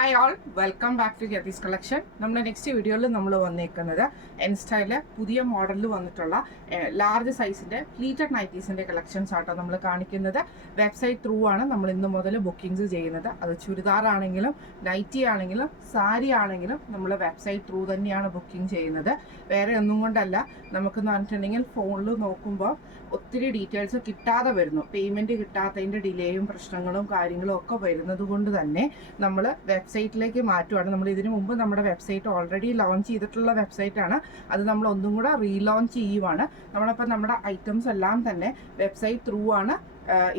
Hi all, welcome back to Yathi's collection. നമ്മുടെ next വീഡിയോയിൽ നമ്മൾ വന്നേക്കുന്നത് എൻ സ്റ്റൈലിലെ പുതിയ മോഡലിൽ വന്നിട്ടുള്ള ലാർജ് സൈസിൻ്റെ പ്ലീറ്റഡ് നൈറ്റീസിൻ്റെ കളക്ഷൻസ് ആട്ടോ നമ്മൾ കാണിക്കുന്നത്. വെബ്സൈറ്റ് ത്രൂ ആണ് നമ്മൾ ഇന്ന് മുതൽ ബുക്കിങ്സ് ചെയ്യുന്നത്. അത് ചുരിദാർ ആണെങ്കിലും നൈറ്റി ആണെങ്കിലും സാരി ആണെങ്കിലും നമ്മൾ വെബ്സൈറ്റ് ത്രൂ തന്നെയാണ് ബുക്കിംഗ് ചെയ്യുന്നത്. വേറെ ഒന്നും കൊണ്ടല്ല, നമുക്കെന്ന് പറഞ്ഞിട്ടുണ്ടെങ്കിൽ ഫോണിൽ നോക്കുമ്പോൾ ഒത്തിരി ഡീറ്റെയിൽസ് കിട്ടാതെ വരുന്നു. പേയ്മെൻറ്റ് കിട്ടാത്തതിൻ്റെ ഡിലേയും പ്രശ്നങ്ങളും കാര്യങ്ങളും ഒക്കെ വരുന്നത് കൊണ്ട് തന്നെ നമ്മൾ വെബ്സൈറ്റിലേക്ക് മാറ്റുവാണ്. നമ്മൾ ഇതിനു മുമ്പ് നമ്മുടെ വെബ്സൈറ്റ് ഓൾറെഡി ലോഞ്ച് ചെയ്തിട്ടുള്ള വെബ്സൈറ്റാണ്. അത് നമ്മൾ ഒന്നും കൂടെ റീലോഞ്ച് ചെയ്യുവാണ്. നമ്മളിപ്പോൾ നമ്മുടെ ഐറ്റംസ് എല്ലാം തന്നെ വെബ്സൈറ്റ് ത്രൂ ആണ്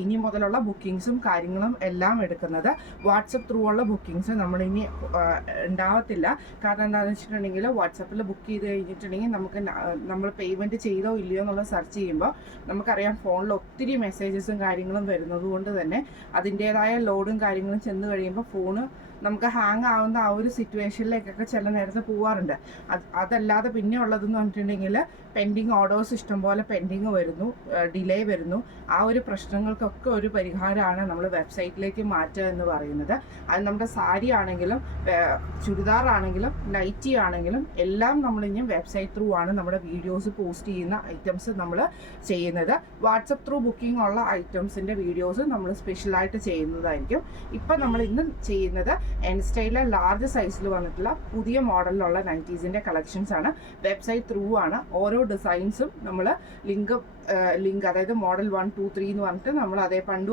ഇനി മുതലുള്ള ബുക്കിങ്സും കാര്യങ്ങളും എല്ലാം എടുക്കുന്നത്. വാട്സപ്പ് ത്രൂ ഉള്ള ബുക്കിങ്സ് നമ്മളിനി ഉണ്ടാവത്തില്ല. കാരണം എന്താണെന്ന് വെച്ചിട്ടുണ്ടെങ്കിൽ വാട്സപ്പിൽ ബുക്ക് ചെയ്ത് കഴിഞ്ഞിട്ടുണ്ടെങ്കിൽ നമ്മൾ പേയ്മെൻറ്റ് ചെയ്തോ ഇല്ലയോ എന്നുള്ള സെർച്ച് ചെയ്യുമ്പോൾ നമുക്കറിയാം ഫോണിൽ ഒത്തിരി മെസ്സേജസും കാര്യങ്ങളും വരുന്നത് കൊണ്ട് തന്നെ അതിൻ്റേതായ ലോഡും കാര്യങ്ങളും ചെന്ന് കഴിയുമ്പോൾ ഫോണ് നമുക്ക് ഹാങ് ആവുന്ന ആ ഒരു സിറ്റുവേഷനിലേക്കൊക്കെ ചില നേരത്തെ പോവാറുണ്ട്. അതല്ലാതെ പിന്നെ ഉള്ളതെന്ന് പറഞ്ഞിട്ടുണ്ടെങ്കിൽ പെൻഡിങ് ഓർഡേഴ്സ് ഇഷ്ടംപോലെ പെൻഡിങ് വരുന്നു, ഡിലേ വരുന്നു. ആ ഒരു പ്രശ്നങ്ങൾക്കൊക്കെ ഒരു പരിഹാരമാണ് നമ്മൾ വെബ്സൈറ്റിലേക്ക് മാറ്റുക എന്ന് പറയുന്നത്. അത് നമ്മുടെ സാരി ആണെങ്കിലും ചുരിദാർ ആണെങ്കിലും നൈറ്റി ആണെങ്കിലും എല്ലാം നമ്മളിനി വെബ്സൈറ്റ് ത്രൂ ആണ് നമ്മുടെ വീഡിയോസ് പോസ്റ്റ് ചെയ്യുന്ന ഐറ്റംസ് നമ്മൾ ചെയ്യുന്നത്. വാട്സപ്പ് ത്രൂ ബുക്കിംഗ് ഉള്ള ഐറ്റംസിൻ്റെ വീഡിയോസ് നമ്മൾ സ്പെഷ്യലായിട്ട് ചെയ്യുന്നതായിരിക്കും. ഇപ്പം നമ്മൾ ഇന്ന് ചെയ്യുന്നത് എൻ സ്റ്റൈലിലെ ലാർജ് സൈസിൽ വന്നിട്ടുള്ള പുതിയ മോഡലിലുള്ള നൈറ്റീസിൻ്റെ കളക്ഷൻസ് ആണ്. വെബ്സൈറ്റ് ത്രൂ ആണ്. ഓരോ ഡിസൈൻസും നമ്മൾ ലിങ്ക് അതായത് മോഡൽ 1, 2, 3 എന്ന് പറഞ്ഞിട്ട് നമ്മൾ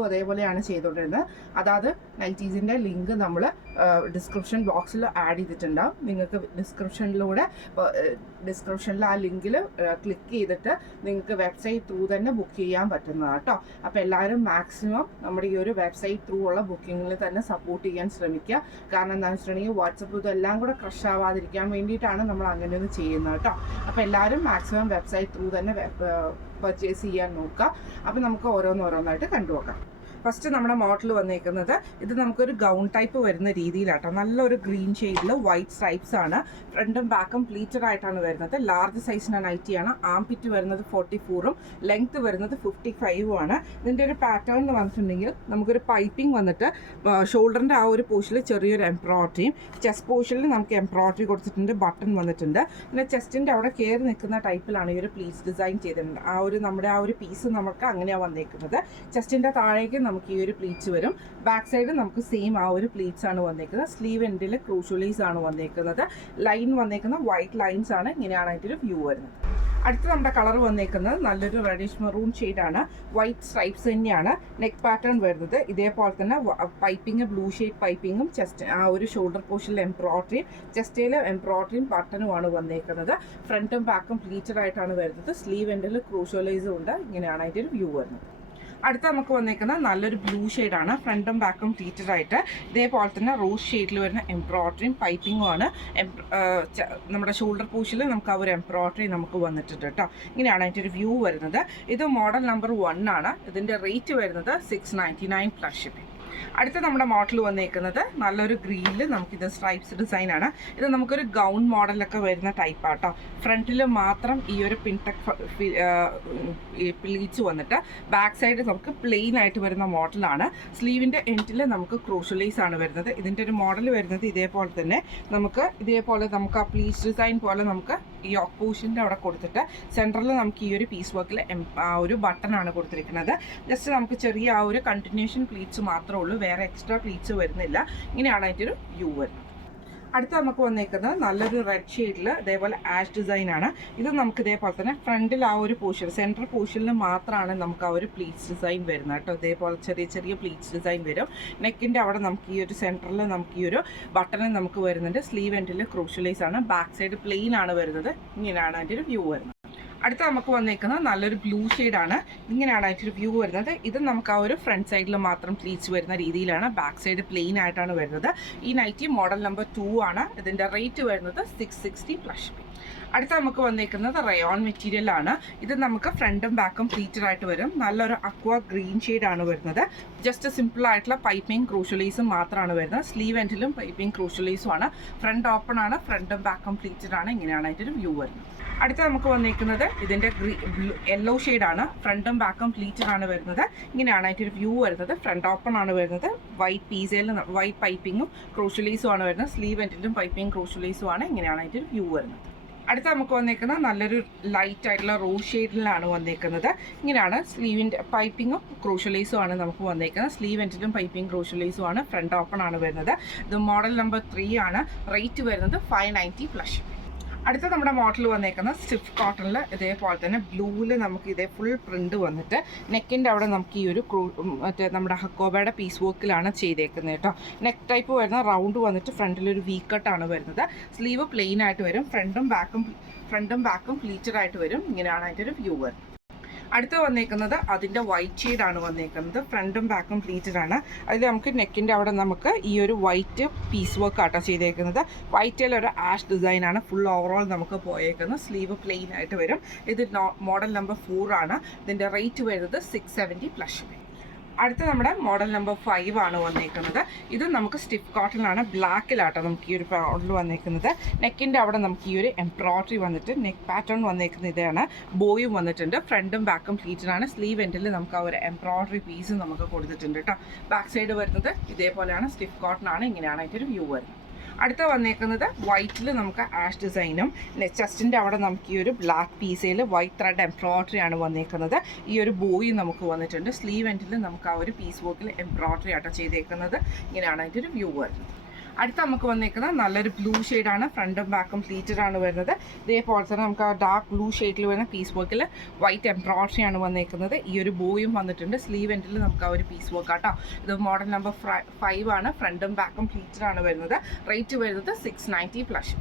അതേപോലെയാണ് ചെയ്തുകൊണ്ടിരുന്നത്. അതായത് നൈറ്റീസിൻ്റെ ലിങ്ക് നമ്മൾ ഡിസ്ക്രിപ്ഷൻ ബോക്സിൽ ആഡ് ചെയ്തിട്ടുണ്ടാവും. നിങ്ങൾക്ക് ഡിസ്ക്രിപ്ഷനിൽ ആ ലിങ്കിൽ ക്ലിക്ക് ചെയ്തിട്ട് നിങ്ങൾക്ക് വെബ്സൈറ്റ് ത്രൂ തന്നെ ബുക്ക് ചെയ്യാൻ പറ്റുന്നതാണ് കേട്ടോ. അപ്പോൾ എല്ലാവരും മാക്സിമം നമ്മുടെ ഈ ഒരു വെബ്സൈറ്റ് ത്രൂ ഉള്ള ബുക്കിങ്ങിൽ തന്നെ സപ്പോർട്ട് ചെയ്യാൻ ശ്രമിക്കുക. കാരണം എന്താണെന്ന് വെച്ചിട്ടുണ്ടെങ്കിൽ വാട്സപ്പ് ഇതെല്ലാം കൂടെ ക്രഷ് ആവാതിരിക്കാൻ വേണ്ടിയിട്ടാണ് നമ്മൾ അങ്ങനെയൊന്ന് ചെയ്യുന്നത് കേട്ടോ. അപ്പോൾ എല്ലാവരും മാക്സിമം വെബ്സൈറ്റ് ത്രൂ തന്നെ പർച്ചേസ് ചെയ്യാൻ നോക്കുക. അപ്പോൾ നമുക്ക് ഓരോന്നായിട്ട് കണ്ടുനോക്കാം. ഫസ്റ്റ് നമ്മുടെ മോഡൽ വന്നേക്കുന്നത് ഇത് നമുക്കൊരു ഗൗൺ ടൈപ്പ് വരുന്ന രീതിയിലാട്ടോ. നല്ലൊരു ഗ്രീൻ ഷെയ്ഡിൽ വൈറ്റ് സ്ട്രൈപ്സ് ആണ്. ഫ്രണ്ടും ബാക്കും പ്ലീറ്റഡ് ആയിട്ടാണ് വരുന്നത്. ലാർജ് സൈസിൻ്റെ നൈറ്റിയാണ്. ആം പിറ്റ് വരുന്നത് 44ഉം ലെങ്ത് വരുന്നത് 55ഉം ആണ്. ഇതിൻ്റെ ഒരു പാറ്റേൺ എന്ന് പറഞ്ഞിട്ടുണ്ടെങ്കിൽ നമുക്കൊരു പൈപ്പിംഗ് വന്നിട്ട് ഷോൾഡറിൻ്റെ ആ ഒരു പോർഷനിൽ ചെറിയൊരു എംബ്രോയിഡറിയും ചെസ്റ്റ് പോർഷനിൽ നമുക്ക് എംബ്രോയിഡറി കൊടുത്തിട്ടുണ്ട്. ബട്ടൺ വന്നിട്ടുണ്ട്. പിന്നെ ചെസ്റ്റിൻ്റെ അവിടെ കയറി നിൽക്കുന്ന ടൈപ്പിലാണ് ഈ ഒരു പ്ലീറ്റ്സ് ഡിസൈൻ ചെയ്തിട്ടുണ്ട്. നമ്മുടെ ആ ഒരു പീസ് നമുക്ക് അങ്ങനെയാണ് വന്നേക്കുന്നത്. ചെസ്റ്റിൻ്റെ താഴേക്ക് നമുക്ക് ഈ ഒരു പ്ലീറ്റ്സ് വരും. ബാക്ക് സൈഡ് നമുക്ക് സെയിം ആ ഒരു പ്ലീറ്റ്സ് ആണ് വന്നേക്കുന്നത്. സ്ലീവ് എൻഡിൽ ക്രൂഷ്യലൈസ് ആണ് വന്നേക്കുന്നത്. ലൈൻ വന്നേക്കുന്ന വൈറ്റ് ലൈൻസ് ആണ്. ഇങ്ങനെയാണ് അതിൻ്റെ ഒരു വ്യൂ വരുന്നത്. അടുത്ത നമ്മുടെ കളർ വന്നേക്കുന്നത് നല്ലൊരു റെഡിഷ് മെറൂൺ ഷെയ്ഡാണ്. വൈറ്റ് സ്ട്രൈപ്സ് തന്നെയാണ് നെക്ക് പാറ്റേൺ വരുന്നത്. ഇതേപോലെ തന്നെ പൈപ്പിംഗ് ബ്ലൂ ഷെയ്ഡ് പൈപ്പിങ്ങും ചെസ്റ്റ് ആ ഒരു ഷോൾഡർ പോർഷനിൽ എംബ്രോയിഡറിയും ചെസ്റ്റിൽ എംബ്രോയിഡറിയും ബട്ടണുമാണ് വന്നേക്കുന്നത്. ഫ്രണ്ടും ബാക്കും പ്ലീറ്റഡ് ആയിട്ടാണ് വരുന്നത്. സ്ലീവ് എൻഡിൽ ക്രൂഷ്യലൈസും ഉണ്ട്. ഇങ്ങനെയാണ് അതിൻ്റെ ഒരു വ്യൂ വരുന്നത്. അടുത്ത നമുക്ക് വന്നേക്കുന്നത് നല്ലൊരു ബ്ലൂ ഷെയ്ഡാണ്. ഫ്രണ്ടും ബാക്കും പ്ലീറ്റഡ് ആയിട്ട് ഇതേപോലെ തന്നെ റോസ് ഷെയ്ഡിൽ വരുന്ന എംബ്രോയിഡറിയും പൈപ്പിങ്ങും ആണ്. നമ്മുടെ ഷോൾഡർ പോർഷനിൽ നമുക്ക് ആ ഒരു എംബ്രോയിഡറി നമുക്ക് വന്നിട്ടുണ്ട് കേട്ടോ. ഇങ്ങനെയാണ് അതിൻ്റെ ഒരു വ്യൂ വരുന്നത്. ഇത് മോഡൽ നമ്പർ 1 ആണ്. ഇതിൻ്റെ റേറ്റ് വരുന്നത് 699 പ്ലസ് ഷിപ്പിംഗ്. അടുത്ത നമ്മുടെ മോഡൽ വന്നേക്കുന്നത് നല്ലൊരു ഗ്രീനിൽ നമുക്കിത് സ്ട്രൈപ്സ് ഡിസൈനാണ്. ഇത് നമുക്കൊരു ഗൗൺ മോഡലൊക്കെ വരുന്ന ടൈപ്പാട്ടോ. ഫ്രണ്ടിൽ മാത്രം ഈ ഒരു പിൻടെക് പ്ലീറ്റ്സ് വന്നിട്ട് ബാക്ക് സൈഡ് നമുക്ക് പ്ലെയിൻ ആയിട്ട് വരുന്ന മോഡലാണ്. സ്ലീവിൻ്റെ എൻഡിൽ നമുക്ക് ക്രൂഷ്യലൈസ് ആണ് വരുന്നത്. ഇതിൻ്റെ ഒരു മോഡൽ വരുന്നത് ഇതേപോലെ തന്നെ നമുക്ക് ആ പ്ലീറ്റ്സ് ഡിസൈൻ പോലെ നമുക്ക് ഈ ഓപ്പോസിൻ്റെ അവിടെ കൊടുത്തിട്ട് സെൻറ്ററിൽ നമുക്ക് ഈ ഒരു പീസ് വർക്കിൽ ആ ഒരു ബട്ടണാണ് കൊടുത്തിരിക്കുന്നത്. ജസ്റ്റ് നമുക്ക് ചെറിയ ആ ഒരു കണ്ടിന്യൂഷൻ പ്ലീറ്റ്സ് മാത്രമേ ഉള്ളൂ. വേറെ എക്സ്ട്രാ പ്ലീറ്റ്സ് വരുന്നില്ല. ഇങ്ങനെയാണ് അതിൻ്റെ ഒരു വ്യൂ വരുന്നത്. അടുത്ത നമുക്ക് വന്നേക്കുന്നത് നല്ലൊരു റെഡ് ഷെയ്ഡിൽ ഇതേപോലെ ആഷ് ഡിസൈനാണ്. ഇത് നമുക്ക് ഇതേപോലെ തന്നെ ഫ്രണ്ടിൽ ആ ഒരു പോർഷൻ സെൻട്രൽ പോർഷനിൽ മാത്രമാണ് നമുക്ക് ആ ഒരു പ്ലീറ്റ്സ് ഡിസൈൻ വരുന്നത് കേട്ടോ. ഇതേപോലെ ചെറിയ പ്ലീറ്റ്സ് ഡിസൈൻ വരും. നെക്കിൻ്റെ അവിടെ നമുക്ക് ഈ ഒരു സെൻറ്ററിൽ നമുക്ക് ഈ ഒരു ബട്ടൺ നമുക്ക് വരുന്നുണ്ട്. സ്ലീവ് എൻഡിൽ ക്രൂഷ്യലൈസ് ആണ്. ബാക്ക് സൈഡ് പ്ലെയിൻ ആണ് വരുന്നത്. ഇങ്ങനെയാണ് അതിൻ്റെ ഒരു വ്യൂ വരുന്നത്. അടുത്ത നമുക്ക് വന്നേക്കുന്നത് നല്ലൊരു ബ്ലൂ ഷെയ്ഡാണ്. ഇങ്ങനെയാണ് അതിൻ്റെ വ്യൂ വരുന്നത്. ഇത് നമുക്ക് ആ ഒരു ഫ്രണ്ട് സൈഡിൽ മാത്രം പ്ലീറ്റ്സ് വരുന്ന രീതിയിലാണ്. ബാക്ക് സൈഡ് പ്ലെയിൻ ആയിട്ടാണ് വരുന്നത്. ഈ നൈറ്റി മോഡൽ നമ്പർ 2 ആണ്. ഇതിൻ്റെ റേറ്റ് വരുന്നത് 660 പ്ലസ് ഷിപ്പിംഗ്. അടുത്ത നമുക്ക് വന്നേക്കുന്നത് റയോൺ മെറ്റീരിയൽ ആണ്. ഇത് നമുക്ക് ഫ്രണ്ടും ബാക്കും പ്ലീറ്റഡ് ആയിട്ട് വരും. നല്ലൊരു അക്വ ഗ്രീൻ ഷെയ്ഡാണ് വരുന്നത്. ജസ്റ്റ് സിമ്പിൾ ആയിട്ടുള്ള പൈപ്പിംഗ് ക്രൂഷ്യലൈസും മാത്രമാണ് വരുന്നത്. സ്ലീവ് എൻഡിലും പൈപ്പിംഗ് ക്രൂഷ്യലൈസും ആണ്. ഫ്രണ്ട് ഓപ്പൺ ആണ്, ഫ്രണ്ടും ബാക്കും പ്ലീറ്റഡ് ആണ്. ഇങ്ങനെയാണ് അതിൻ്റെ ഒരു വ്യൂ വരുന്നത്. അടുത്ത നമുക്ക് വന്നേക്കുന്നത് ഇതിൻ്റെ യെല്ലോ ഷെയ്ഡാണ്. ഫ്രണ്ടും ബാക്കും പ്ലീറ്റഡ് ആണ് വരുന്നത്. ഇങ്ങനെയാണ് അതിൻ്റെ ഒരു വ്യൂ വരുന്നത്. ഫ്രണ്ട് ഓപ്പൺ ആണ് വരുന്നത്. വൈറ്റ് പീസയിൽ വൈറ്റ് പൈപ്പിങ്ങും ക്രൂഷ്യലൈസും ആണ് വരുന്നത്. സ്ലീവ് എൻഡിലും പൈപ്പിംഗ് ക്രൂഷ്യലൈസും ആണ്. ഇങ്ങനെയാണ് അതിൻ്റെ ഒരു വ്യൂ വരുന്നത്. അടുത്ത നമുക്ക് വന്നേക്കുന്നത് നല്ലൊരു ലൈറ്റ് ആയിട്ടുള്ള റോസ് ഷെയ്ഡിലാണ് വന്നേക്കുന്നത്. ഇങ്ങനെയാണ് സ്ലീവിൻ്റെ പൈപ്പിങ്ങും ക്രൂഷ്യലൈസും ആണ് നമുക്ക് വന്നേക്കുന്നത്. സ്ലീവ് എൻഡിലും പൈപ്പിംഗ് ക്രൂഷ്യലൈസും ആണ്. ഫ്രണ്ട് ഓപ്പൺ ആണ് വരുന്നത്. ഇത് മോഡൽ നമ്പർ 3 ആണ്. റേറ്റ് വരുന്നത് 590 പ്ലസ്. അടുത്ത നമ്മുടെ മോഡൽ വന്നേക്കുന്നത് സ്റ്റിഫ് കോട്ടണിൽ ഇതേപോലെ തന്നെ ബ്ലൂവിൽ നമുക്ക് ഇതേ ഫുൾ പ്രിന്റ് വന്നിട്ട് നെക്കിൻ്റെ അവിടെ നമുക്ക് ഈ ഒരു മറ്റേ നമ്മുടെ ഹക്കോബയുടെ പീസ് വർക്കിലാണ് ചെയ്തേക്കുന്നത് കേട്ടോ. നെക്ക് ടൈപ്പ് വരുന്ന റൗണ്ട് വന്നിട്ട് ഫ്രണ്ടിലൊരു വി കട്ടാണ് വരുന്നത്. സ്ലീവ് പ്ലെയിൻ ആയിട്ട് വരും. ഫ്രണ്ടും ബാക്കും പ്ലീറ്റഡ് ആയിട്ട് വരും. ഇങ്ങനെയാണ് അതിൻ്റെ ഒരു വ്യൂ വരുന്നത്. അടുത്ത് വന്നേക്കുന്നത് അതിൻ്റെ വൈറ്റ് ഷെയ്ഡാണ് വന്നേക്കുന്നത്. ഫ്രണ്ടും ബാക്കും പ്ലീറ്റഡ് ആണ്. അതിൽ നമുക്ക് നെക്കിൻ്റെ അവിടെ നമുക്ക് ഈ ഒരു വൈറ്റ് പീസ് വർക്ക് ആട്ടോ ചെയ്തേക്കുന്നത്. വൈറ്റിൽ ഒരു ആഷ് ഡിസൈനാണ് ഫുൾ ഓവറോൾ നമുക്ക് പോയേക്കുന്നത്. സ്ലീവ് പ്ലെയിൻ ആയിട്ട് വരും. ഇത് മോഡൽ നമ്പർ 4 ആണ്. ഇതിൻ്റെ റേറ്റ് വരുന്നത് 670 പ്ലസ്. അടുത്ത നമ്മുടെ മോഡൽ നമ്പർ 5 ആണ് വന്നേക്കുന്നത്. ഇത് നമുക്ക് സ്റ്റിഫ് കോട്ടണിലാണ്. ബ്ലാക്കിലാട്ടോ നമുക്ക് ഈ ഒരു മോഡൽ വന്നേക്കുന്നത്. നെക്കിൻ്റെ അവിടെ നമുക്ക് ഈ ഒരു എംബ്രോയിഡറി വന്നിട്ട് നെക്ക് പാറ്റേൺ വന്നേക്കുന്ന ഇതാണ്. ബോയും വന്നിട്ടുണ്ട്. ഫ്രണ്ടും ബാക്കും പ്ലീറ്റഡ് ആണ്. സ്ലീവ് എൻഡിൽ നമുക്ക് ആ ഒരു എംബ്രോയിഡറി പീസ് നമുക്ക് കൊടുത്തിട്ടുണ്ട് കേട്ടോ. ബാക്ക് സൈഡ് വരുന്നത് ഇതേപോലെയാണ്. സ്റ്റിഫ് കോട്ടൺ ആണ്. ഇങ്ങനെയാണ് അതിൻ്റെ ഒരു വ്യൂ വരുന്നത്. അടുത്ത വന്നേക്കുന്നത് വൈറ്റിൽ നമുക്ക് ആഷ് ഡിസൈനും ചെസ്റ്റിൻ്റെ അവിടെ നമുക്ക് ഈ ഒരു ബ്ലാക്ക് പീസയിൽ വൈറ്റ് ത്രെഡ് എംബ്രോയിഡറി ആണ് വന്നേക്കുന്നത്. ഈ ഒരു ബോയും നമുക്ക് വന്നിട്ടുണ്ട്. സ്ലീവ് എൻഡിൽ നമുക്ക് ആ ഒരു പീസ് വർക്കിൽ എംബ്രോയിഡറി ആട്ടോ ചെയ്തേക്കുന്നത്. ഇങ്ങനെയാണ് അതിൻ്റെ ഒരു വ്യൂ വരുന്നത്. അടുത്ത നമുക്ക് വന്നേക്കുന്നത് നല്ലൊരു ബ്ലൂ ഷെയ്ഡാണ്. ഫ്രണ്ടും ബാക്കും പ്ലീറ്റഡ് ആണ് വരുന്നത്. ഇതേപോലെ തന്നെ നമുക്ക് ആ ഡാർക്ക് ബ്ലൂ ഷെയ്ഡിൽ വരുന്ന പീസ് വർക്കിൽ വൈറ്റ് എംബ്രോയിഡറി ആണ് വന്നേക്കുന്നത്. ഈ ഒരു ബോയും വന്നിട്ടുണ്ട്. സ്ലീവ് എൻഡിൽ നമുക്ക് ആ ഒരു പീസ് വർക്ക് ആട്ടോ. ഇത് മോഡൽ നമ്പർ 5 ആണ്. ഫ്രണ്ടും ബാക്കും പ്ലീറ്റഡ് ആണ് വരുന്നത്. റേറ്റ് വരുന്നത് 690 പ്ലസ്.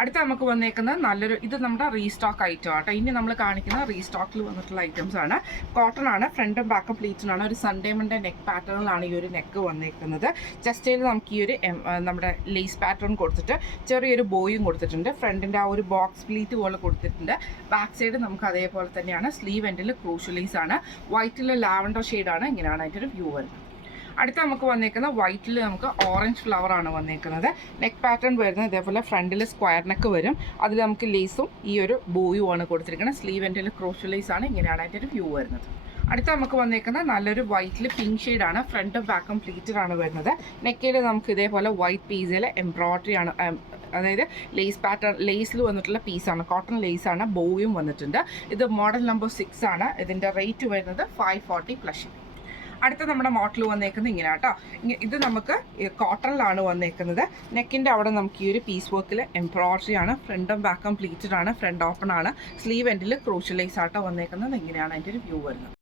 അടുത്ത നമുക്ക് വന്നേക്കുന്നത് നല്ലൊരു ഇത് നമ്മുടെ റീസ്റ്റോക്ക് ഐറ്റം ആട്ടോ. ഇനി നമ്മൾ കാണിക്കുന്ന റീസ്റ്റോക്കിൽ വന്നിട്ടുള്ള ഐറ്റംസ് ആണ്. കോട്ടൺ ആണ്. ഫ്രണ്ടും ബാക്കും പ്ലീറ്റഡ് ആണ്. ഒരു സൺഡേ മൺഡേ നെക്ക് പാറ്റേണിലാണ് ഈ ഒരു നെക്ക് വന്നേക്കുന്നത്. ചെസ്റ്റയിൽ നമുക്ക് ഈ ഒരു നമ്മുടെ ലേസ് പാറ്റേൺ കൊടുത്തിട്ട് ചെറിയൊരു ബോയും കൊടുത്തിട്ടുണ്ട്. ഫ്രണ്ടിൻ്റെ ആ ഒരു ബോക്സ് പ്ലീറ്റ് പോലെ കൊടുത്തിട്ടുണ്ട്. ബാക്ക് സൈഡ് നമുക്ക് അതേപോലെ തന്നെയാണ്. സ്ലീവ് എൻഡിൽ ക്രൂഷ്യലൈസ് ആണ്. വൈറ്റിൽ ലാവൻഡർ ഷെയ്ഡാണ്. ഇങ്ങനെയാണ് അതിൻ്റെ ഒരു വ്യൂ വരുന്നത്. അടുത്ത നമുക്ക് വന്നേക്കുന്നത് വൈറ്റിൽ നമുക്ക് ഓറഞ്ച് ഫ്ലവർ ആണ് വന്നേക്കുന്നത്. നെക്ക് പാറ്റേൺ വരുന്നത് ഇതേപോലെ ഫ്രണ്ടിൽ സ്ക്വയർ നെക്ക് വരും. അതിൽ നമുക്ക് ലേസും ഈ ഒരു ബോയും ആണ് കൊടുത്തിരിക്കുന്നത്. സ്ലീവ് എൻഡിൽ ക്രോഷ്യലൈസ് ആണ്. ഇങ്ങനെയാണ് അതിൻ്റെ ഒരു വ്യൂ വരുന്നത്. അടുത്ത നമുക്ക് വന്നേക്കുന്നത് നല്ലൊരു വൈറ്റിൽ പിങ്ക് ഷെയ്ഡാണ്. ഫ്രണ്ടും ബാക്കും പ്ലീറ്റഡ് ആണ് വരുന്നത്. നെക്കിൽ നമുക്ക് ഇതേപോലെ വൈറ്റ് പീസിൽ എംബ്രോയിഡറി ആണ്, അതായത് ലേസ് പാറ്റേൺ ലേസിൽ വന്നിട്ടുള്ള പീസാണ്. കോട്ടൺ ലേസാണ്. ബോയും വന്നിട്ടുണ്ട്. ഇത് മോഡൽ നമ്പർ 6 ആണ്. ഇതിൻ്റെ റേറ്റ് വരുന്നത് 540 പ്ലസ്. അടുത്ത നമ്മുടെ മോഡൽ വന്നേക്കുന്നത് ഇങ്ങനെ കേട്ടോ. ഇത് നമുക്ക് കോട്ടണിലാണ് വന്നേക്കുന്നത്. നെക്കിൻ്റെ അവിടെ നമുക്ക് ഈ ഒരു പീസ് വർക്കിൽ എംബ്രോയിഡറി ആണ്. ഫ്രണ്ടും ബാക്കും പ്ലീറ്റഡ് ആണ്. ഫ്രണ്ട് ഓപ്പൺ ആണ്. സ്ലീവ് എൻഡിൽ ക്രൂഷ്യലൈസ് ആട്ടോ വന്നേക്കുന്നത്. ഇങ്ങനെയാണ് അതിൻ്റെ ഒരു വ്യൂ വരുന്നത്.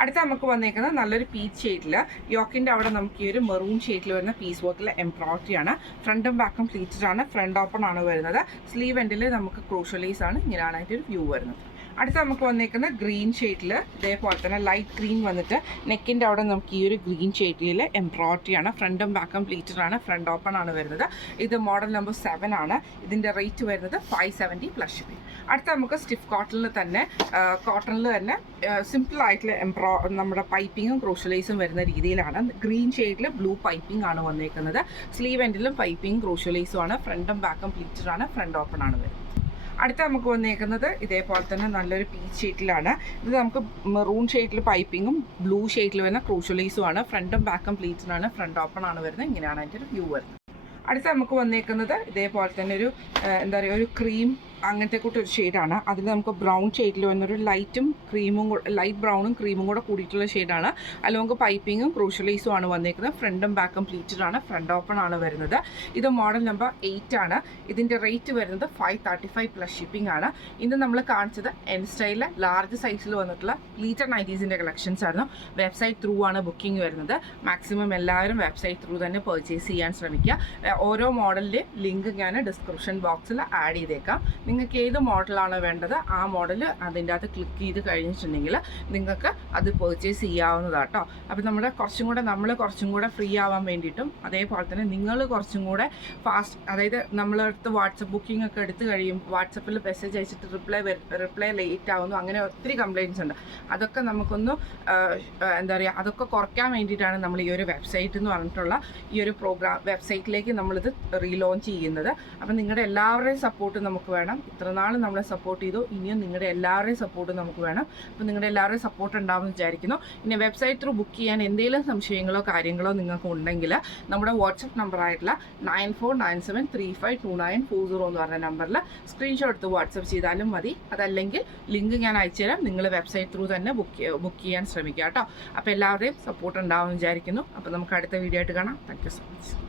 അടുത്ത നമുക്ക് വന്നേക്കുന്നത് നല്ലൊരു പീച്ച് ഷെയ്ഡിൽ യോക്കിൻ്റെ അവിടെ നമുക്ക് ഈ ഒരു മെറൂൺ ഷെയ്ഡിൽ വരുന്ന പീസ് വർക്കിൽ എംബ്രോയിഡറി ആണ്. ഫ്രണ്ടും ബാക്കും പ്ലീറ്റഡ് ആണ്. ഫ്രണ്ട് ഓപ്പൺ ആണ് വരുന്നത്. സ്ലീവ് എൻഡിൽ നമുക്ക് ക്രൂഷ്യലൈസ് ആണ്. ഇങ്ങനെയാണ് അതിൻ്റെ ഒരു വ്യൂ വരുന്നത്. അടുത്ത നമുക്ക് വന്നേക്കുന്ന ഗ്രീൻ ഷെയ്ഡിൽ ഇതേപോലെ തന്നെ ലൈറ്റ് ഗ്രീൻ വന്നിട്ട് നെക്കിൻ്റെ അവിടെ നമുക്ക് ഈ ഒരു ഗ്രീൻ ഷെയ്ഡിൽ എംബ്രോയിഡറി ആണ്. ഫ്രണ്ടും ബാക്കും പ്ലീറ്റഡ് ആണ്. ഫ്രണ്ട് ഓപ്പൺ ആണ് വരുന്നത്. ഇത് മോഡൽ നമ്പർ 7 ആണ്. ഇതിൻ്റെ റേറ്റ് വരുന്നത് 570 പ്ലസ്. അടുത്ത നമുക്ക് സ്റ്റിഫ് കോട്ടണിൽ തന്നെ സിമ്പിൾ ആയിട്ടുള്ള നമ്മുടെ പൈപ്പിങ്ങും ക്രൂഷ്യലൈസും വരുന്ന രീതിയിലാണ്. ഗ്രീൻ ഷെയ്ഡിൽ ബ്ലൂ പൈപ്പിംഗ് ആണ് വന്നേക്കുന്നത്. സ്ലീവ് എൻഡിലും പൈപ്പിംഗ് ക്രൂഷ്യലൈസും ആണ്. ഫ്രണ്ടും ബാക്കും പ്ലീറ്റഡ് ആണ്. ഫ്രണ്ട് ഓപ്പൺ ആണ് വരുന്നത്. അടുത്ത നമുക്ക് വന്നേക്കുന്നത് ഇതേപോലെ തന്നെ നല്ലൊരു പീച്ച് ഷെയ്ഡിലാണ്. ഇത് നമുക്ക് മെറൂൺ ഷെയ്ഡിൽ പൈപ്പിങ്ങും ബ്ലൂ ഷെയ്ഡിൽ വരുന്ന ക്രൂഷ്യലൈസും ആണ്. ഫ്രണ്ടും ബാക്കും പ്ലീറ്റഡ് ആണ്. ഫ്രണ്ട് ഓപ്പൺ ആണ് വരുന്നത്. ഇങ്ങനെയാണ് അതിൻ്റെ ഒരു വ്യൂ വരുന്നത്. അടുത്ത നമുക്ക് വന്നേക്കുന്നത് ഇതേപോലെ തന്നെ ഒരു എന്താ പറയുക ഒരു ക്രീം അങ്ങനത്തെ കൂട്ടൊരു ഷെയ്ഡാണ്. അതിൽ നമുക്ക് ബ്രൗൺ ഷെയ്ഡിൽ വന്നൊരു ലൈറ്റ് ബ്രൗണും ക്രീമും കൂടെ കൂടിയിട്ടുള്ള ഷെയ്ഡാണ്. അതിൽ നമുക്ക് പൈപ്പിങ്ങും ക്രൂഷ്യലൈസും ആണ് വന്നേക്കുന്നത്. ഫ്രണ്ടും ബാക്കും പ്ലീറ്റഡ് ആണ്. ഫ്രണ്ട് ഓപ്പൺ ആണ് വരുന്നത്. ഇത് മോഡൽ നമ്പർ 8 ആണ്. ഇതിൻ്റെ റേറ്റ് വരുന്നത് 535 പ്ലസ് ഷിപ്പിംഗ് ആണ്. ഇന്ന് നമ്മൾ കാണിച്ചത് എൻ സ്റ്റൈലിലെ ലാർജ് സൈസിൽ വന്നിട്ടുള്ള പ്ലീറ്റഡ് നൈറ്റീസിൻ്റെ കളക്ഷൻസ് ആയിരുന്നു. വെബ്സൈറ്റ് ത്രൂ ആണ് ബുക്കിംഗ് വരുന്നത്. മാക്സിമം എല്ലാവരും വെബ്സൈറ്റ് ത്രൂ തന്നെ പർച്ചേസ് ചെയ്യാൻ ശ്രമിക്കുക. ഓരോ മോഡലിൻ്റെയും ലിങ്ക് ഞാൻ ഡിസ്ക്രിപ്ഷൻ ബോക്സിൽ ആഡ് ചെയ്തേക്കാം. നിങ്ങൾക്ക് ഏത് മോഡലാണോ വേണ്ടത് ആ മോഡൽ അതിൻ്റെ അകത്ത് ക്ലിക്ക് ചെയ്ത് കഴിഞ്ഞിട്ടുണ്ടെങ്കിൽ നിങ്ങൾക്ക് അത് പർച്ചേസ് ചെയ്യാവുന്നതാട്ടോ. അപ്പോൾ നമ്മൾ കുറച്ചും കൂടെ ഫ്രീ ആവാൻ വേണ്ടിയിട്ടും അതേപോലെ തന്നെ നിങ്ങൾ കുറച്ചും കൂടെ ഫാസ്റ്റ്, അതായത് നമ്മളടുത്ത് വാട്സപ്പ് ബുക്കിംഗ് ഒക്കെ എടുത്തു കഴിയും, വാട്സപ്പിൽ മെസ്സേജ് അയച്ചിട്ട് റിപ്ലൈ ലേറ്റ് ആവുന്നു, അങ്ങനെ ഒത്തിരി കംപ്ലയിൻറ്റ്സ് ഉണ്ട്. അതൊക്കെ നമുക്കൊന്ന് എന്താ പറയുക, അതൊക്കെ കുറയ്ക്കാൻ വേണ്ടിയിട്ടാണ് നമ്മൾ ഈ ഒരു വെബ്സൈറ്റ് എന്ന് പറഞ്ഞിട്ടുള്ള ഈ ഒരു വെബ്സൈറ്റിലേക്ക് നമ്മളിത് റീലോഞ്ച് ചെയ്യുന്നത്. അപ്പം നിങ്ങളുടെ എല്ലാവരുടെയും സപ്പോർട്ട് നമുക്ക് വേണം. ഇത്ര നാളും നമ്മളെ സപ്പോർട്ട് ചെയ്തു, ഇനിയും നിങ്ങളുടെ എല്ലാവരുടെയും സപ്പോർട്ട് നമുക്ക് വേണം. അപ്പം നിങ്ങളുടെ എല്ലാവരുടെയും സപ്പോർട്ട് ഉണ്ടാവുമെന്ന് വിചാരിക്കുന്നു. ഇനി വെബ്സൈറ്റ് ത്രൂ ബുക്ക് ചെയ്യാൻ എന്തെങ്കിലും സംശയങ്ങളോ കാര്യങ്ങളോ നിങ്ങൾക്ക് ഉണ്ടെങ്കിൽ നമ്മുടെ വാട്സപ്പ് നമ്പറായിട്ടുള്ള 9497352940 എന്ന് പറഞ്ഞ നമ്പറിൽ സ്ക്രീൻഷോട്ട് എടുത്ത് വാട്സപ്പ് ചെയ്താലും മതി. അതല്ലെങ്കിൽ ലിങ്ക് ഞാൻ അയച്ചുതരാം, നിങ്ങൾ വെബ്സൈറ്റ് ത്രൂ തന്നെ ബുക്ക് ചെയ്യാൻ ശ്രമിക്കുക കേട്ടോ. അപ്പോൾ എല്ലാവരുടെയും സപ്പോർട്ട് ഉണ്ടാവുമെന്ന് വിചാരിക്കുന്നു. അപ്പോൾ നമുക്ക് അടുത്ത വീഡിയോ ആയിട്ട് കാണാം. Thank you so much.